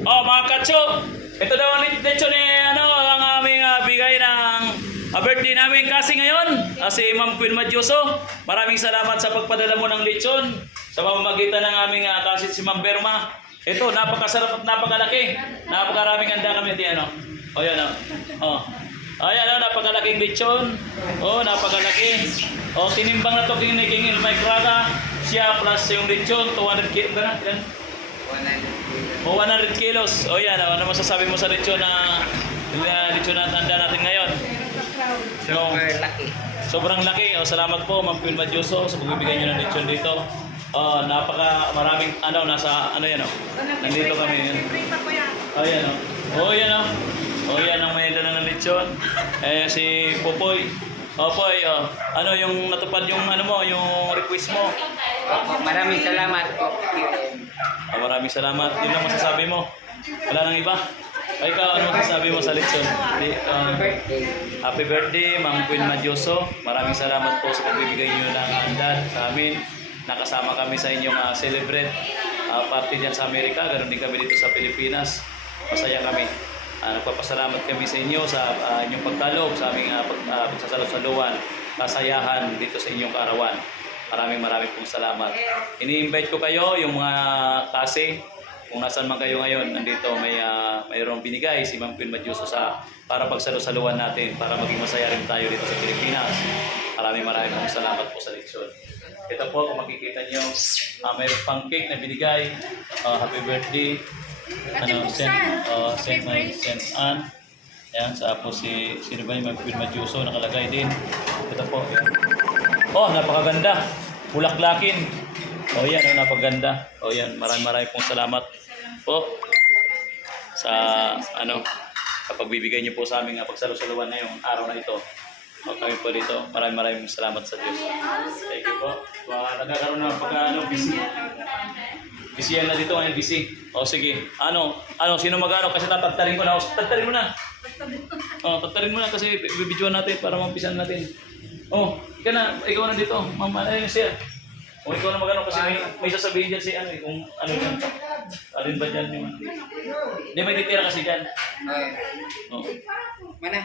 Oh, mga katso, ito daw ang lechon ang aming bigay ng birthday namin kasi ngayon. Si Ma'am Queen Madyoso, maraming salamat sa pagpadala mo ng lechon sa pamamagitan ng aming kasi si Ma'am Berma. Ito, napakasarap at napakalaki. Napakaraming handa kami di ano. O yan o. Oh. Ayan o, napakalaking lechon. Oh, napakalaki. Oh, tinimbang na to king Ilmay Craga. Siya plus yung lechon, 200 kilos na. Yan. 100 kilos. O yan, ano masasabi mo sa lechon na handa natin ngayon? Super laki. Sobrang laki. O, salamat po, Ma'am Queen Madyoso, sa pagbibigay nyo ng lechon dito. Maraming yan o. Nandito kami. O yan o. O yan o. O yan ang may dala ng lechon. Si Popoy. Popoy, ano yung natupad yung yung request mo? Maraming salamat po. Maraming salamat. Yun lang masasabi mo. Wala nang iba. Ikaw, ano masasabi mo sa lechon? Happy birthday, Ma'am Queen Madyoso. Maraming salamat po sa pagbibigay niyo ng handa sa amin. Nakasama kami sa inyong celebrate party dyan sa Amerika. Ganon din kami dito sa Pilipinas. Masaya kami. Nagpapasalamat kami sa inyo sa inyong pagkaloob sa aming pagsasalo-saluan, kasayahan dito sa inyong kaarawan. Maraming pong salamat. Ini-invite ko kayo, yung mga kasi, kung nasan man kayo ngayon, nandito mayroong binigay si Ma'am Queen Madyoso para pagsalo-saluan natin, para maging masaya rin tayo dito sa Pilipinas. Maraming pong salamat po sa leksyon. Ito po, kung makikita nyo, mayroong pang cake na binigay. Happy birthday. Saint Anne. Ayan, tapos sino ba yung Ma'am Queen Madyoso, nakalagay din. Ito po, yan. Oh, napakaganda. Bulaklakin. Oh, yan, napakaganda. Oh, yan, maraming pong salamat po sa sa pagbibigay niyo po sa aming pagsalusaluan ngayong araw na ito. O, kami po dito. Maraming salamat sa Diyos. Thank you po. Nagkakaroon na busy. Busy yan na dito ngayon, busy. O sige, sino kasi tatagtarin ko na. Tagtarin mo na. Tagtarin mo na kasi bibidyoan natin para mampisan natin. Ikaw na dito. Ma'am, siya. Ikaw na kasi may sasabihin dyan si kung yan. Alin ba dyan yung Hindi, may titira kasi dyan. Mana?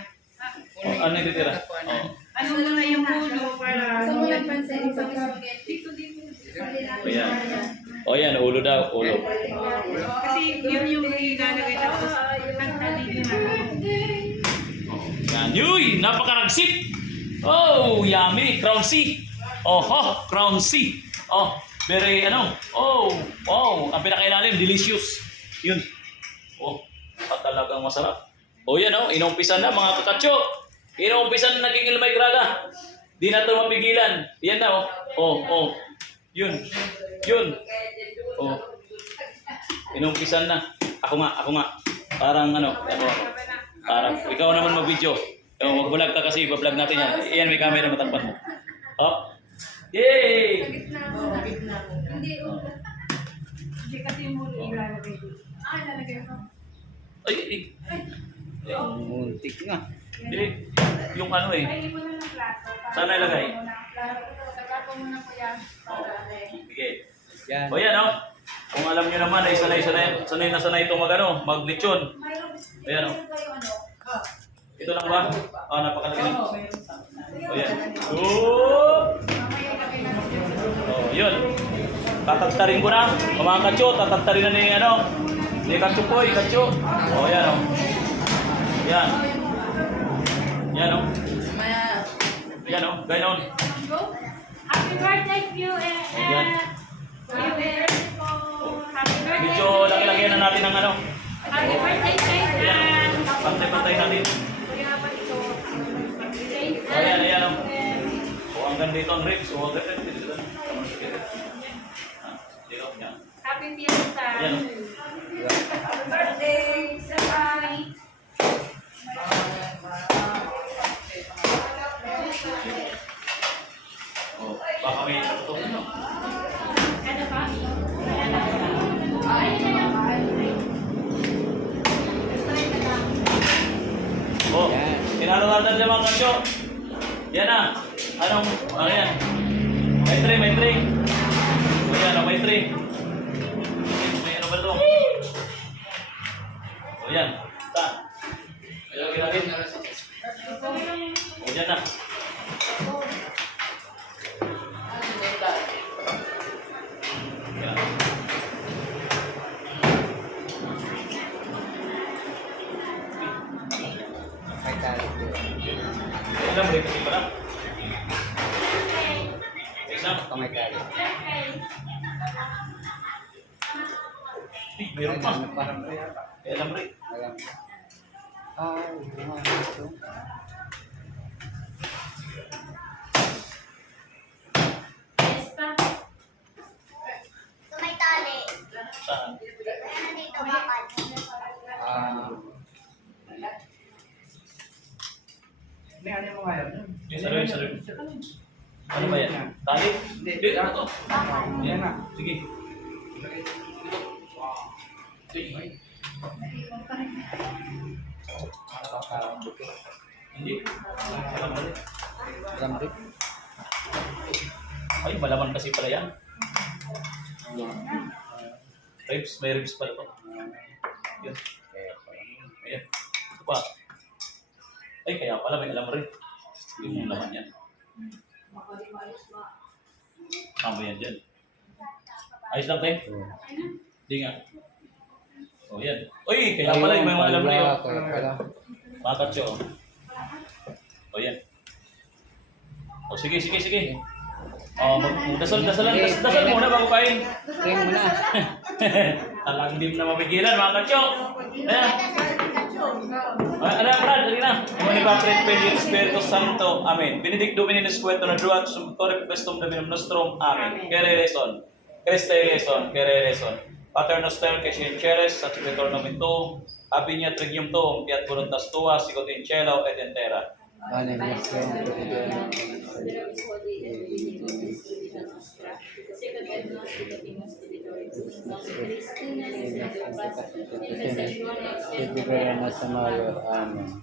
Ano yung titira? Ano na yung ulo para... Sa mga pansin, Dito. O yan, ulo daw, ulo. Kasi yun yung ilalagay tapos pagtali Yan, yuy! Napakaragsik! Oh, yummy! Crown C! Crown C! Very, wow! Ang pinakailalim, delicious! Yun. Talagang masarap. Yan, inumpisan na mga kakatso! Inumpisan na naging Ilmay Craga! Di na ito mapigilan. Yan na, Yun. Inumpisan na. Ako nga. Parang parang ikaw naman mag-video. Mag-vlog ka kasi, i-vlog natin yan. Iyan, may camera matakpan mo. Yay! Hindi kasi yung ulo ilalagay dito. Ilalagay ko. Ay. Muntik na. Hindi. Yung Ay, mo na ng plato. Saan na ilagay? Plato mo na po yan. Sige. Yan. Yan, Kung alam nyo naman, sanay na sanay itong mag-lechon. Ayan, Ito lang ba? Napakalaki na. Yan. Yun. Tatagtarin ko na. Mga katso, tatagtarin na ni Katso po, Katso. Yan, Yan. Yan, Yan, Ganon. Happy birthday to you, Ayan. Happy birthday po. Happy birthday. Medyo laki-laki na natin ng Happy birthday, Satan. Pantay-pantay natin. Ayan. Hanggang dito ang ribs. Happy fiesta. Ayan. Happy birthday, Satan. Baka may ito. Ano ba? Tinatatan niya mga katso. Yan na. Ayan. May tray. Ayan, may tray. May ba ito? Alam, rin kasi pala. Isa. Kamay kaya. Meron pa. Parang yata. Alam rin. Alam. Ay, mga ito. May tali. Saan? Ano dito bakal? Yung saluin. Ano ba yan? Tali? Hindi, ano to? Yan na. Sige. Hindi. Alam rin. Alam rin. Ay, malaman kasi pala yan. Ribs, may ribs pala to. Yan. Ayan. Ito pa. Ay, kaya pala may alam rin. Yung laman yan. Tama yan dyan. Ayos lang, tayo. Hindi nga. O, yan. Uy, kaya pala yung may mga alam rin. Kaya pala. Mga katsyo. O, yan. O, sige. O, dasal muna bago kain. Kaya mo na. Talagang di mo na mapigilan, mga katsyo. Ayan. Ano, Brad, dali na. Muni Patri, Filii, Spiritus Santo. Amen. Benedictum Dominus Queto na duat sumptore pestum Dominum nostrum. Amen. Kere reson. Christe reson. Kere reson. Pater noster, que si in ceres, sanctificator nomen tuum, habeat regnum tuum, fiat voluntas tua, sicut in cielo et in terra. Amen. Amen.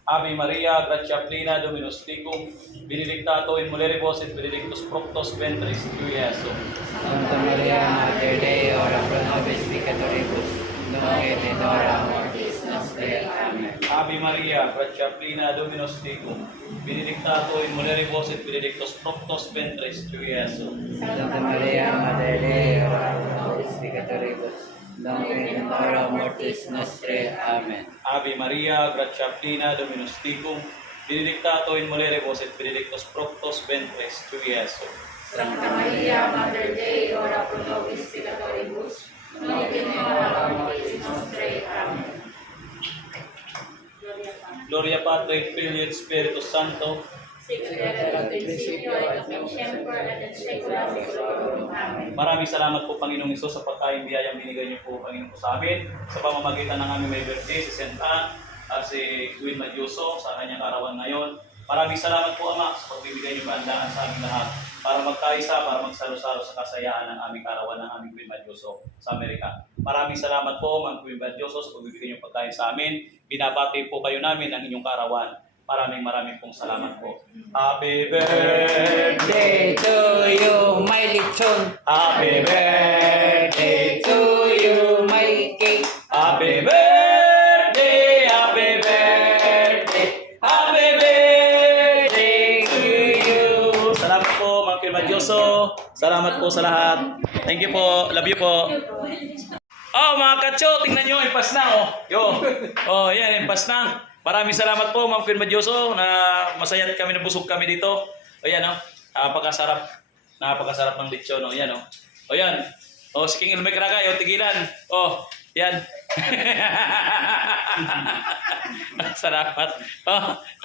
Ave Maria, gratia plena, Dominus tecum, benedictato in mulieribus et benedictus fructus ventris tui, Iesus. Santa Maria, Mater Dei, ora pro nobis peccatoribus, nunc et in hora mortis nostre. Amen. Ave Maria, gratia plena, Dominus tecum, benedictato in mulieribus et benedictus fructus ventris tui, Iesus. Santa Maria, Mater Dei, ora pro nobis peccatoribus, nunc et in hora mortis nostre. Amen. Ave Maria, gratia plena, Dominus tecum, benedictato in mulieribus et benedictus fructus ventris tui, Iesus. Santa Maria, Mater Dei, ora pro nobis peccatoribus, nunc et in hora mortis nostre. Amen. Gloria Patri, Filii et Spiritus Santo. Sicut erat in principio et nunc in semper et in saecula saeculorum. Amen. Maraming salamat po Panginoong Isus sa pagkain biyayang binigay niyo po Panginoon po sa amin sa pamamagitan ng aming may birthday si Saint Anne at si Queen Madjuso sa kanyang karawan ngayon. Maraming salamat po Ama sa pagbibigay niyo kaandaan sa aming lahat para magkaisa, para magsalo-salo sa kasayaan ng aming karawan ng aming Queen Madjuso sa Amerika. Maraming salamat po Ma'am Queen Madjuso sa pagbibigay niyo pagkain sa amin. Binabati po kayo namin ng inyong karawan. Maraming pong salamat po. Happy birthday! Birthday to you, my lechon. Happy birthday To you, my cake. Happy birthday, happy birthday, happy birthday to you. Salamat po, Ma'am Queen Madjuso. Salamat po sa lahat. Thank you po. Love you po. Oh, mga katso, tingnan nyo, impas na, oh. Oh, yan, impas na. Maraming salamat po, Ma'am Queen Madjuso, na masaya kami, nabusog kami dito. O yan, oh. Napakasarap. Napakasarap ng lechon, oh. Yan, oh. O yan. Oh, si King Ilmay Kragay, oh, tigilan. Oh, yan. Salamat.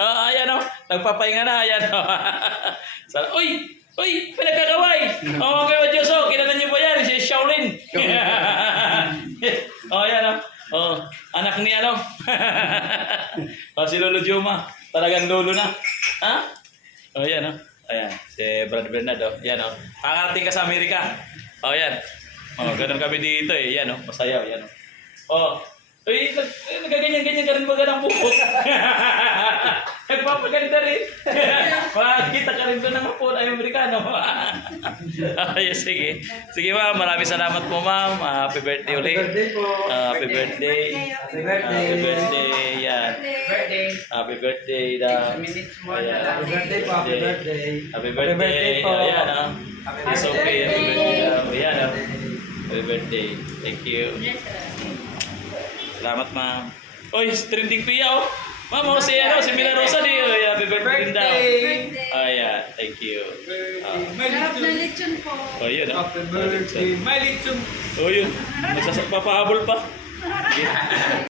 Ayan, oh. Nagpapahinga na, ayan, oh. Uy! Uy! Pinagkakaway! Oh, Ma'am Queen Madjuso, kilala niyo ba yan? Si Shaolin. Oh, yan, oh. Oh, anak ni ano? Si Lolo Juma. Talagang lolo na. Ha? Oh, yan, oh. Ayan, si Brad Bernardo. Yan, oh. Kakarating ka sa Amerika. Oh, yan. Oh, ganun kami dito eh. Yan, oh. Masaya, yan, oh. Oh. Uy, nagaganyan-ganyan ka rin ba ng bukot? Nagpapaganda rin. Makakita ka rin doon ng po ay Amerikano. Ay, sige. Sige ma'am, maraming salamat po ma'am. Happy birthday ulit. Happy birthday. Happy birthday. Happy birthday. Yan. Birthday. Happy birthday. Minutes more Ayan. na lang. Happy birthday po. Happy birthday. Happy birthday. po. Ayan, ah. It's okay. Happy birthday. Ayan, ah. Happy birthday. Thank you. Salamat ma'am. Oy, trending kuya oh. Ma'am, oh, si Mila Rosa di. Oh, happy birthday din daw. Birthday! Ayan, thank you. Sarap na lechon po. Oh, yun. Happy birthday! May lechon! Oh, yun. Papahabol pa.